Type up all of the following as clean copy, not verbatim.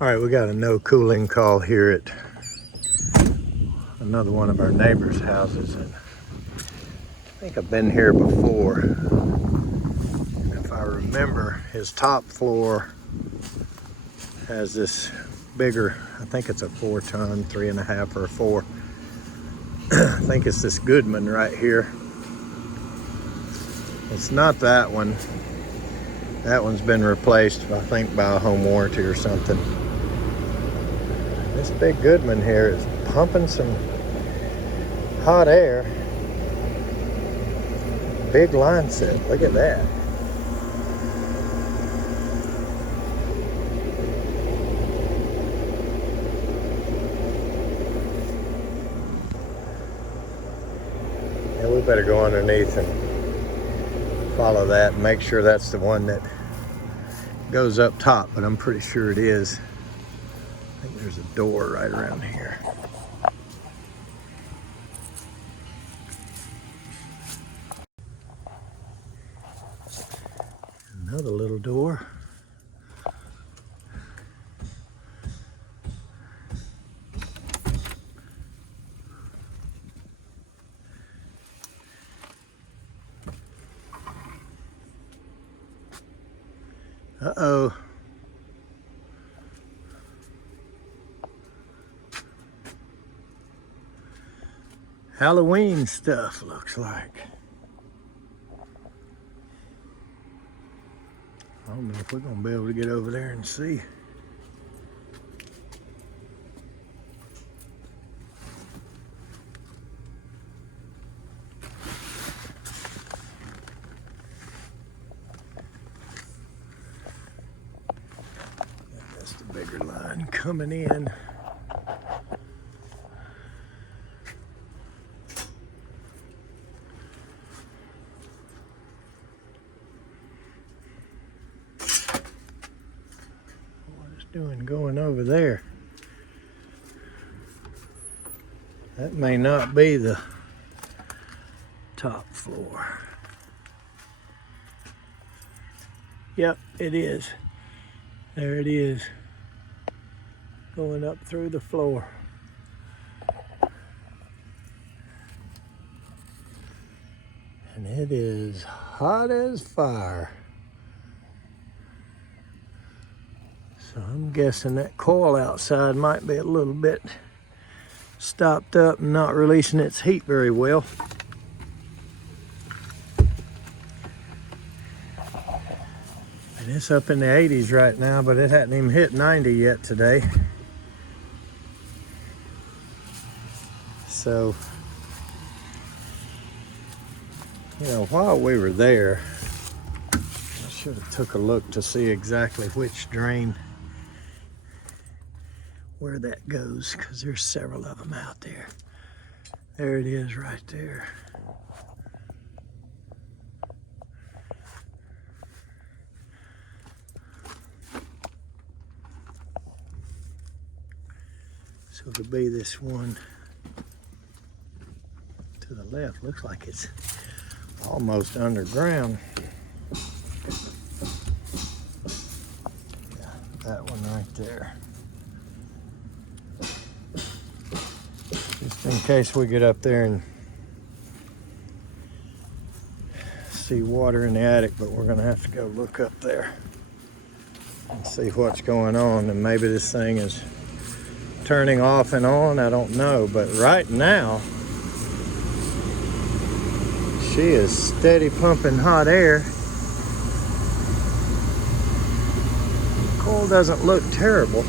All right, we got a no cooling call here at another one of our neighbors' houses, and I think I've been here before. And if I remember, his top floor has this bigger, I think it's a 4-ton, 3.5 or a 4. I think it's this Goodman right here. It's not that one. That one's been replaced, I think, by a home warranty or something. This big Goodman here is pumping some hot air. Big line set, look at that. Yeah, we better go underneath and follow that and make sure that's the one that goes up top, but I'm pretty sure it is. I think there's a door right around here. Another little door. Uh-oh. Halloween stuff, looks like. I don't know if we're gonna be able to get over there and see. That's the bigger line coming in. Doing going over there. That may not be the top floor. Yep, it is. There it is. Going up through the floor. And it is hot as fire. So I'm guessing that coil outside might be a little bit stopped up and not releasing its heat very well. And it's up in the 80s right now, but it hadn't even hit 90 yet today. So, you know, while we were there, I should have took a look to see exactly which drain where that goes, because there's several of them out there. There it is right there. So it'll be this one to the left. Looks like it's almost underground. Yeah, that one right there. Just in case we get up there and see water in the attic, but we're gonna have to go look up there and see what's going on. And maybe this thing is turning off and on, I don't know. But right now, she is steady pumping hot air. The coil doesn't look terrible.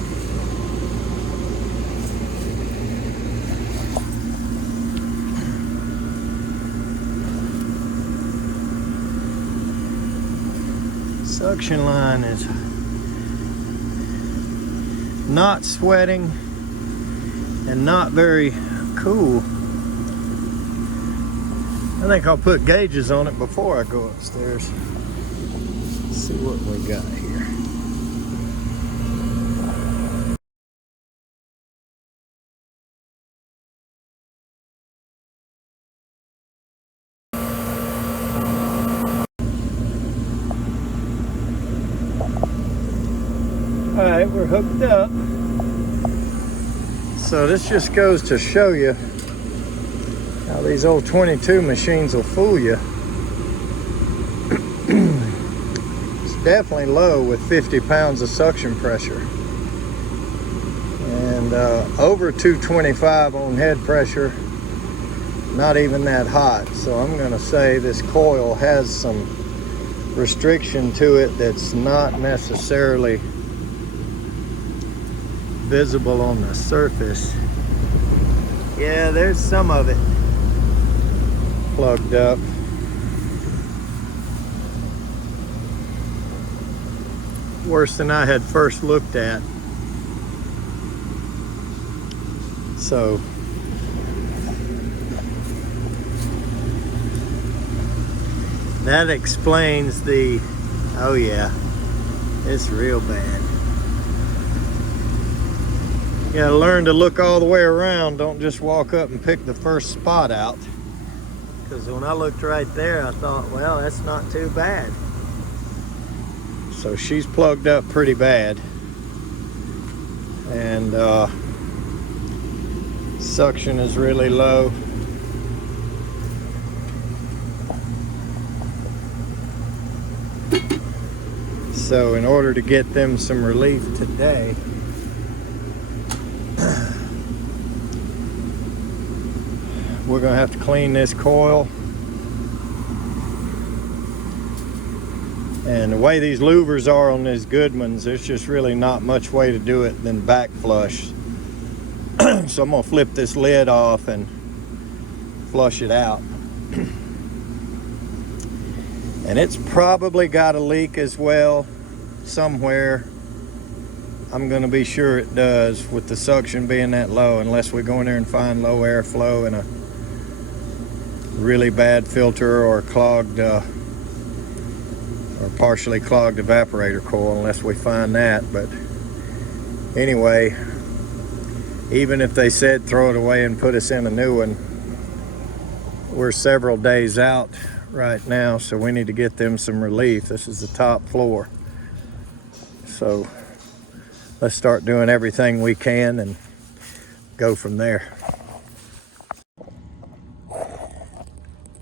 Suction line is not sweating and not very cool. I think I'll put gauges on it before I go upstairs. Let's see what we got here. Alright, we're hooked up. So this just goes to show you how these old 22 machines will fool you. It's definitely low with 50 pounds of suction pressure. And over 225 on head pressure, not even that hot. So I'm gonna say this coil has some restriction to it that's not necessarily visible on the surface. Yeah, there's some of it plugged up. Worse than I had first looked at. So that explains the, oh yeah, it's real bad. You gotta learn to look all the way around. Don't just walk up and pick the first spot out. Because when I looked right there, I thought, well, that's not too bad. So she's plugged up pretty bad. And suction is really low. So in order to get them some relief today, we're gonna have to clean this coil. And the way these louvers are on these Goodmans, there's just really not much way to do it than back flush. So I'm gonna flip this lid off and flush it out. And it's probably got a leak as well somewhere. I'm gonna be sure it does with the suction being that low, unless we go in there and find low airflow and a really bad filter or clogged or partially clogged evaporator coil, unless we find that. But anyway, even if they said throw it away and put us in a new one, we're several days out right now, so we need to get them some relief. This is the top floor. So let's start doing everything we can and go from there.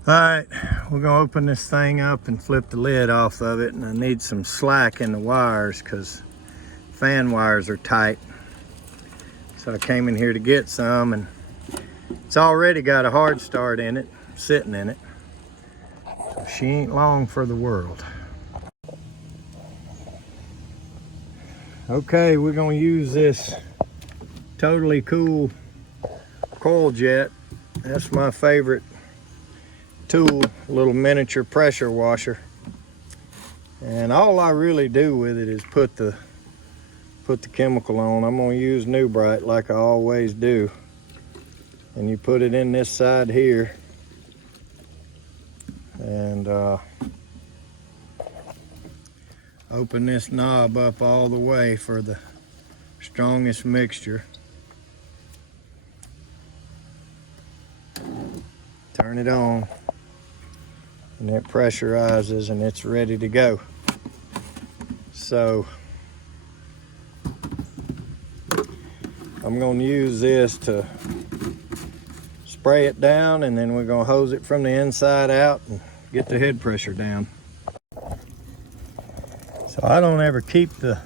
All right, we're gonna open this thing up and flip the lid off of it, and I need some slack in the wires because fan wires are tight. So I came in here to get some, and it's already got a hard start in it, sitting in it. So she ain't long for the world. Okay, we're gonna use this Totally Cool coil jet. That's my favorite tool, little miniature pressure washer. And all I really do with it is put the chemical on. I'm gonna use New Bright like I always do. And you put it in this side here. And open this knob up all the way for the strongest mixture. Turn it on, and it pressurizes and it's ready to go. So I'm going to use this to spray it down, and then we're going to hose it from the inside out and get the head pressure down. So I don't ever keep the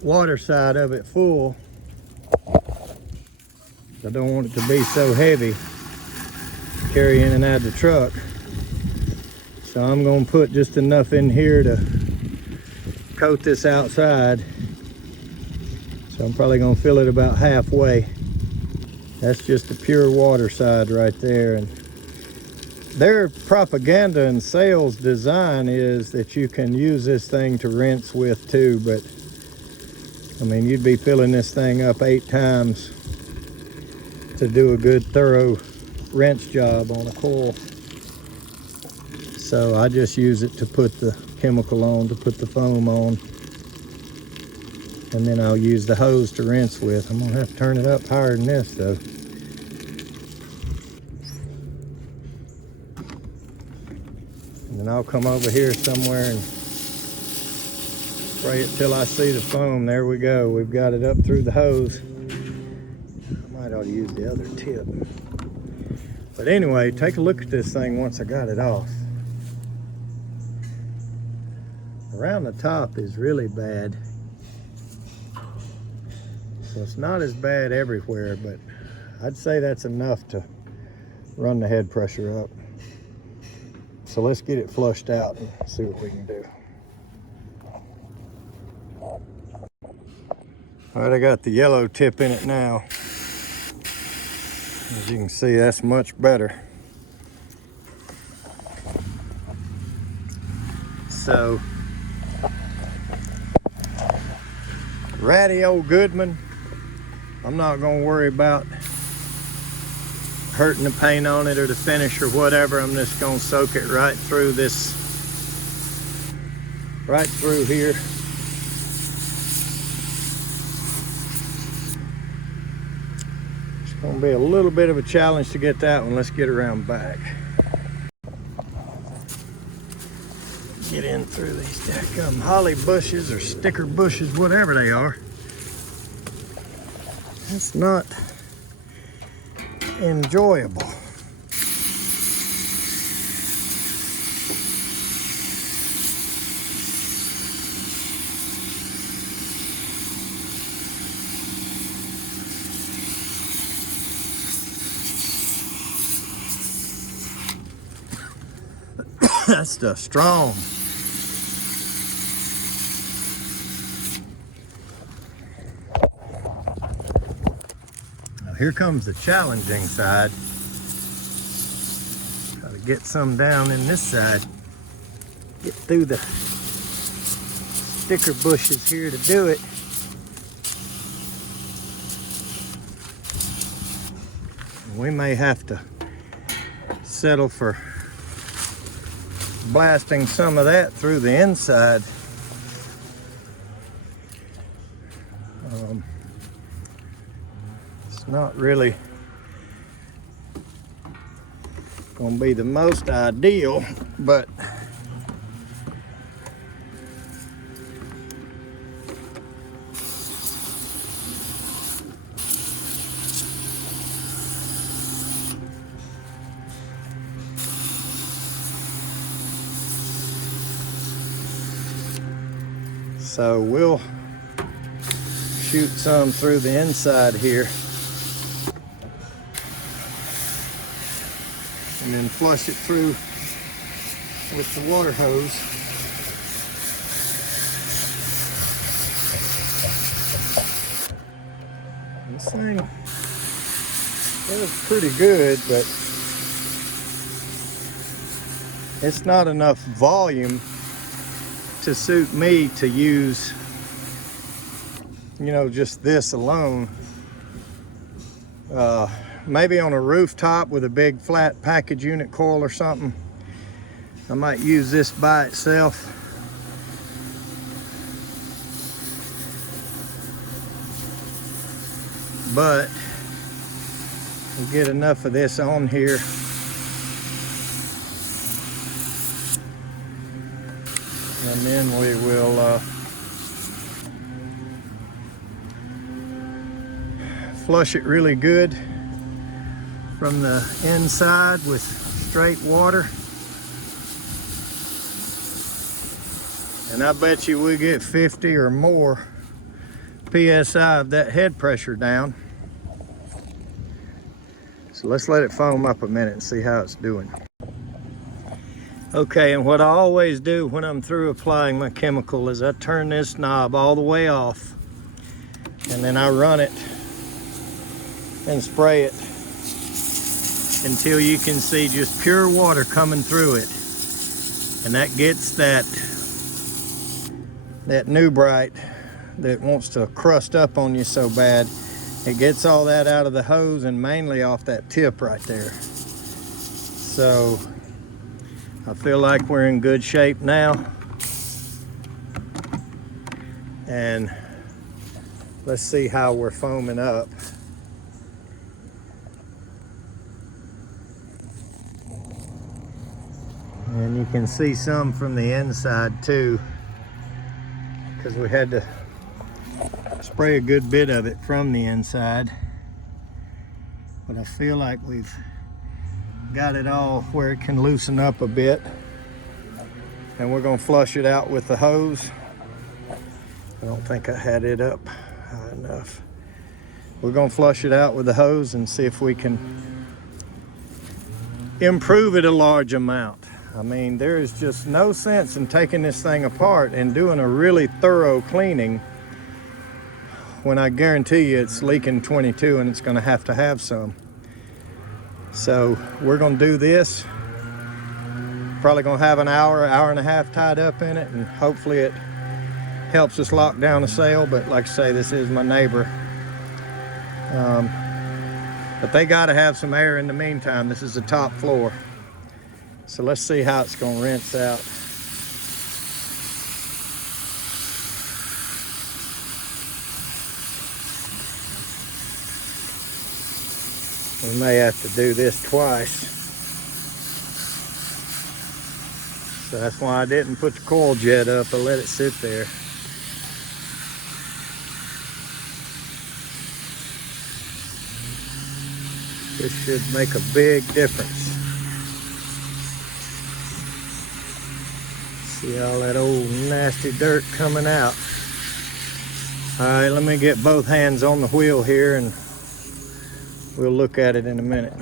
water side of it full. I don't want it to be so heavy to carry in and out of the truck. So I'm going to put just enough in here to coat this outside. So I'm probably going to fill it about halfway. That's just the pure water side right there. And their propaganda and sales design is that you can use this thing to rinse with too, but I mean, you'd be filling this thing up 8 times to do a good thorough rinse job on a coil. So I just use it to put the chemical on, to put the foam on, and then I'll use the hose to rinse with. I'm gonna have to turn it up higher than this though. And then I'll come over here somewhere and Spray it till I see the foam. There we go. We've got it up through the hose. I might ought to use the other tip. But anyway, take a look at this thing once I got it off. Around the top is really bad. So it's not as bad everywhere, but I'd say that's enough to run the head pressure up. So let's get it flushed out and see what we can do. All right, I got the yellow tip in it now. As you can see, that's much better. So, ratty old Goodman. I'm not gonna worry about hurting the paint on it or the finish or whatever. I'm just gonna soak it right through this, right through here. It's gonna be a little bit of a challenge to get that one. Let's get around back. Get in through these dadgum holly bushes or sticker bushes, whatever they are. It's not enjoyable. That stuff's strong. Now here comes the challenging side. Try to get some down in this side. Get through the sticker bushes here to do it. We may have to settle for blasting some of that through the inside. It's not really going to be the most ideal, but so we'll shoot some through the inside here and then flush it through with the water hose. This thing does pretty good, but it's not enough volume to suit me to use, you know, just this alone. Maybe on a rooftop with a big flat package unit coil or something, I might use this by itself. But we'll get enough of this on here and then we will flush it really good from the inside with straight water. And I bet you we get 50 or more PSI of that head pressure down. So let's let it foam up a minute and see how it's doing. Okay, and what I always do when I'm through applying my chemical is I turn this knob all the way off and then I run it and spray it until you can see just pure water coming through it. And that gets that new bright that wants to crust up on you so bad. It gets all that out of the hose and mainly off that tip right there. So I feel like we're in good shape now. And let's see how we're foaming up. And you can see some from the inside too, because we had to spray a good bit of it from the inside. But I feel like we've got it all where it can loosen up a bit. And we're going to flush it out with the hose. I don't think I had it up high enough. We're going to flush it out with the hose and see if we can improve it a large amount. I mean, there is just no sense in taking this thing apart and doing a really thorough cleaning when I guarantee you it's leaking 22 and it's going to have some. So we're going to do this. Probably going to have an hour and a half tied up in it, and hopefully it helps us lock down a sale. But like I say, this is my neighbor. But they got to have some air in the meantime. This is the top floor. So let's see how it's going to rinse out. We may have to do this twice. So that's why I didn't put the coil jet up. I let it sit there. This should make a big difference. See all that old nasty dirt coming out. All right, let me get both hands on the wheel here and we'll look at it in a minute.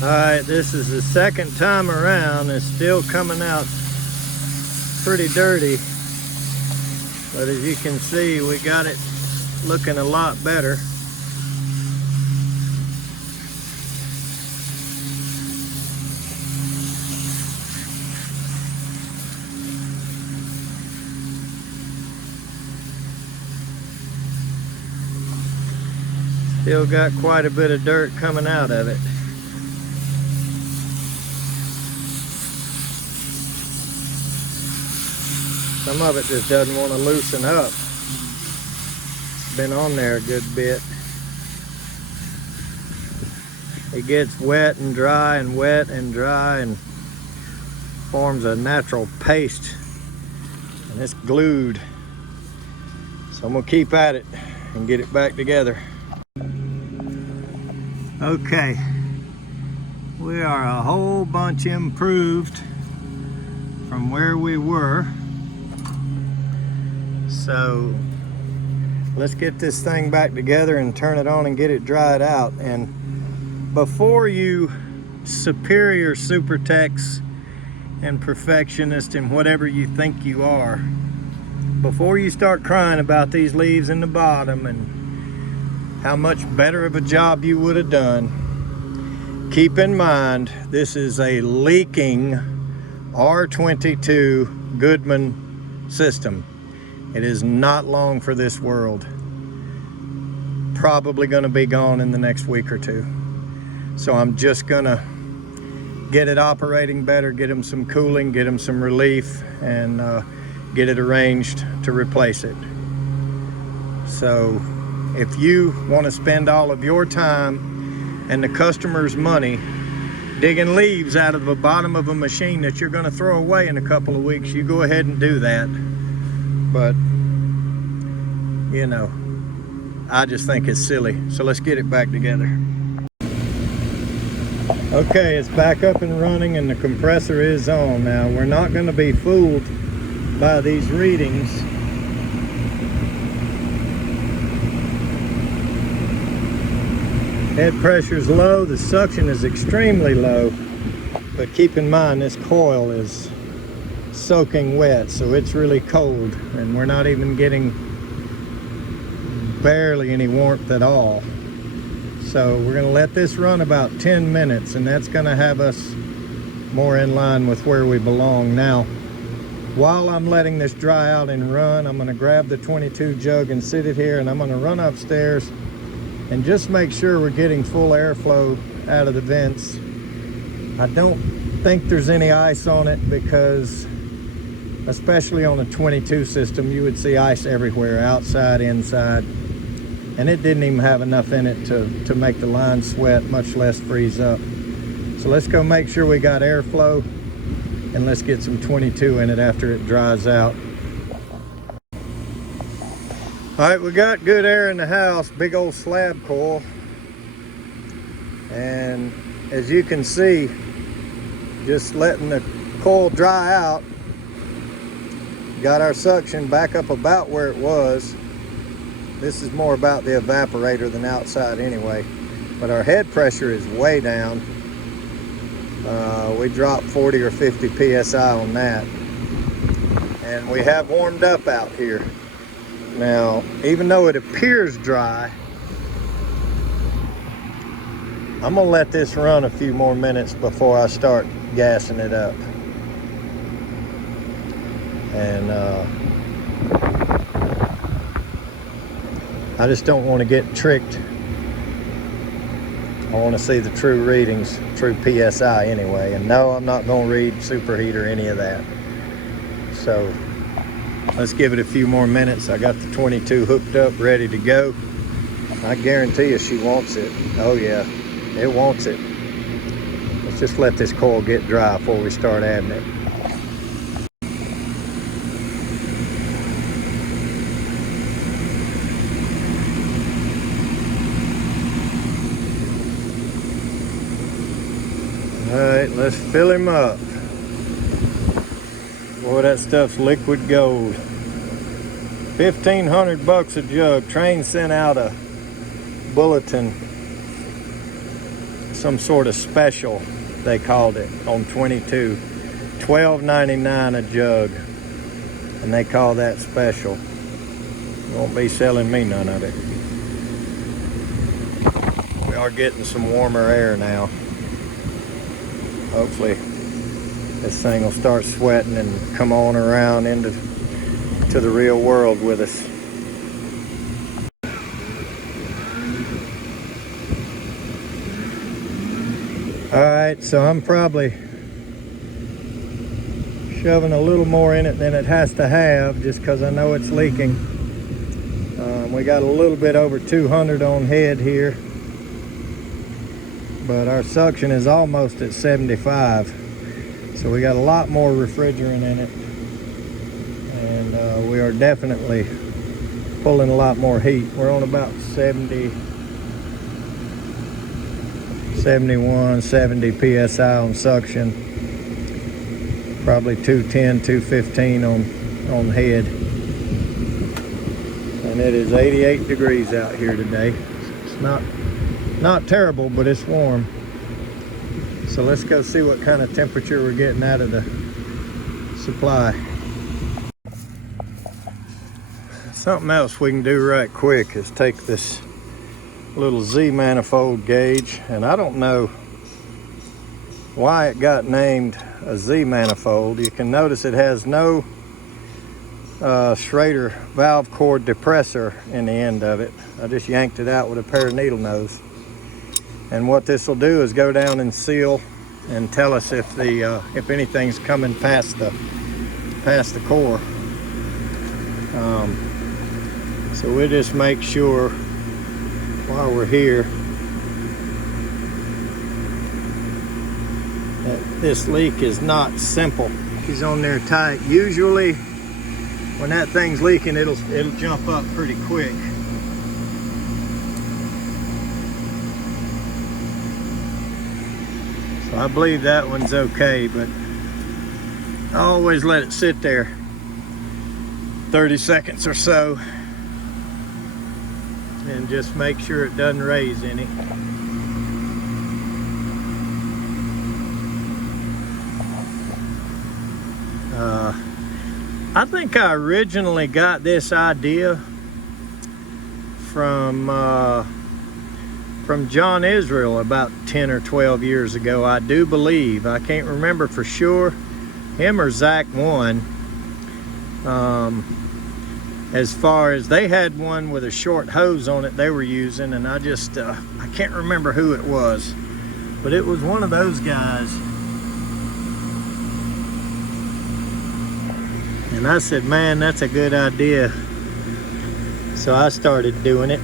All right, this is the second time around. It's still coming out pretty dirty. But as you can see, we got it looking a lot better. Still got quite a bit of dirt coming out of it. Some of it just doesn't want to loosen up. It's been on there a good bit. It gets wet and dry and wet and dry and forms a natural paste. And it's glued. So I'm gonna keep at it and get it back together. Okay, we are a whole bunch improved from where we were. So let's get this thing back together and turn it on and get it dried out. And before you superior super techs and perfectionist and whatever you think you are, before you start crying about these leaves in the bottom and how much better of a job you would have done, keep in mind this is a leaking R22 Goodman system. It is not long for this world. Probably gonna be gone in the next week or two. So I'm just gonna get it operating better, get them some cooling, get them some relief, and get it arranged to replace it. So if you wanna spend all of your time and the customer's money digging leaves out of the bottom of a machine that you're gonna throw away in a couple of weeks, you go ahead and do that. But, you know, I just think it's silly. So let's get it back together. Okay, it's back up and running and the compressor is on. Now, we're not going to be fooled by these readings. Head pressure is low, the suction is extremely low. But keep in mind, this coil is soaking wet, so it's really cold and we're not even getting barely any warmth at all. So we're going to let this run about 10 minutes and that's going to have us more in line with where we belong. Now, while I'm letting this dry out and run, I'm going to grab the 22 jug and sit it here, and I'm going to run upstairs and just make sure we're getting full airflow out of the vents. I don't think there's any ice on it because especially on a 22 system, you would see ice everywhere, outside, inside. and it didn't even have enough in it to make the line sweat, much less freeze up. So let's go make sure we got airflow, and let's get some 22 in it after it dries out. All right, we got good air in the house, big old slab coil. And as you can see, just letting the coil dry out, got our suction back up about where it was. This is more about the evaporator than outside anyway, but our head pressure is way down. We dropped 40 or 50 psi on that, and we have warmed up out here. Now, even though it appears dry, I'm gonna let this run a few more minutes before I start gassing it up. And I just don't want to get tricked. I want to see the true readings, true PSI anyway. And no, I'm not going to read superheat or any of that. So let's give it a few more minutes. I got the 22 hooked up, ready to go. I guarantee you she wants it. Oh yeah, it wants it. Let's just let this coil get dry before we start adding it. All right, let's fill him up. Boy, that stuff's liquid gold. 1,500 bucks a jug. Train sent out a bulletin, some sort of special, they called it, on 22. $12.99 a jug, and they call that special. Won't be selling me none of it. We are getting some warmer air now. Hopefully this thing will start sweating and come on around into the real world with us. All right, so I'm probably shoving a little more in it than it has to have, just because I know it's leaking. We got a little bit over 200 on head here, but our suction is almost at 75, so we got a lot more refrigerant in it, and we are definitely pulling a lot more heat. We're on about 70, 71, 70 psi on suction, probably 210, 215 on head, and it is 88 degrees out here today. It's not terrible, but it's warm. So let's go see what kind of temperature we're getting out of the supply. Something else we can do right quick is take this little Z manifold gauge, and I don't know why it got named a Z manifold. You can notice it has no Schrader valve cord depressor in the end of it. I just yanked it out with a pair of needle nose. And what this will do is go down and seal and tell us if anything's coming past the core. So we'll just make sure while we're here that this leak is not simple. He's on there tight. Usually when that thing's leaking, it'll jump up pretty quick. So I believe that one's okay, but I always let it sit there 30 seconds or so and just make sure it doesn't raise any. I think I originally got this idea from John Israel about 10 or 12 years ago, I do believe. I can't remember for sure. Him or Zach one. As far as they had one with a short hose on it they were using, and I can't remember who it was, but it was one of those guys. And I said, man, that's a good idea. So I started doing it.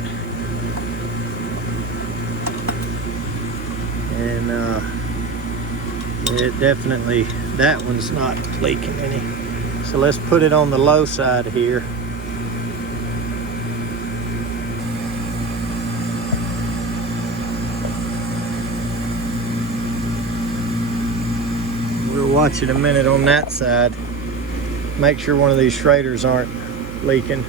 And it definitely, that one's not leaking any. So let's put it on the low side here. We'll watch it a minute on that side. Make sure one of these Schraders aren't leaking.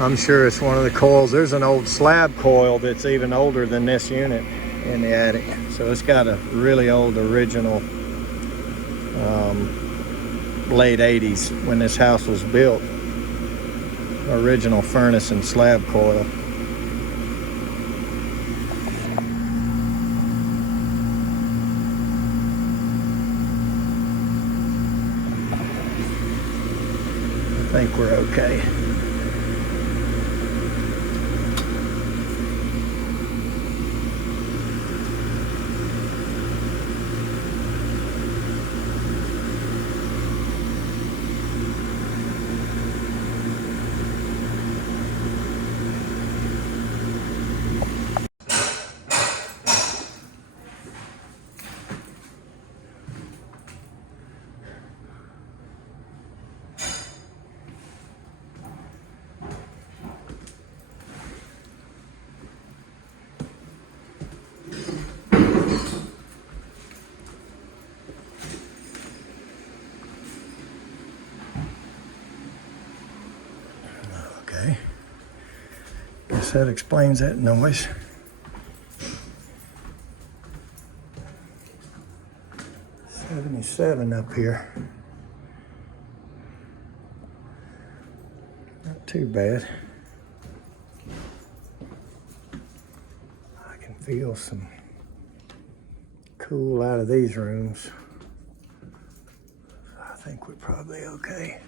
I'm sure it's one of the coils. There's an old slab coil that's even older than this unit in the attic. So it's got a really old original late 80s when this house was built. Original furnace and slab coil. I think we're okay. Okay, guess that explains that noise. $77 up here. Not too bad. I can feel some cool out of these rooms. I think we're probably okay.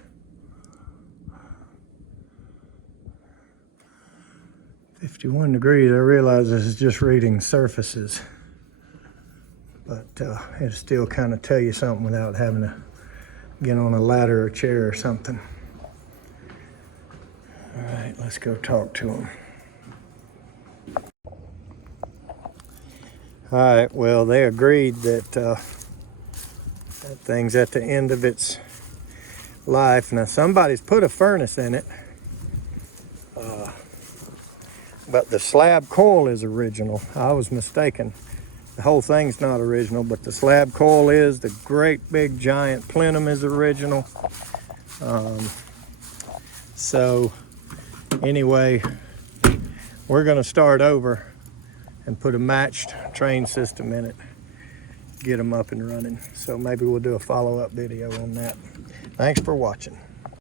51 degrees, I realize this is just reading surfaces, but it'll still kind of tell you something without having to get on a ladder or chair or something. All right, let's go talk to them. All right, well, they agreed that that thing's at the end of its life. Now, somebody's put a furnace in it. But the slab coil is original. I was mistaken. The whole thing's not original, but the slab coil is. The great big giant plenum is original. So anyway, we're gonna start over and put a matched train system in it, get them up and running. So maybe we'll do a follow-up video on that. Thanks for watching.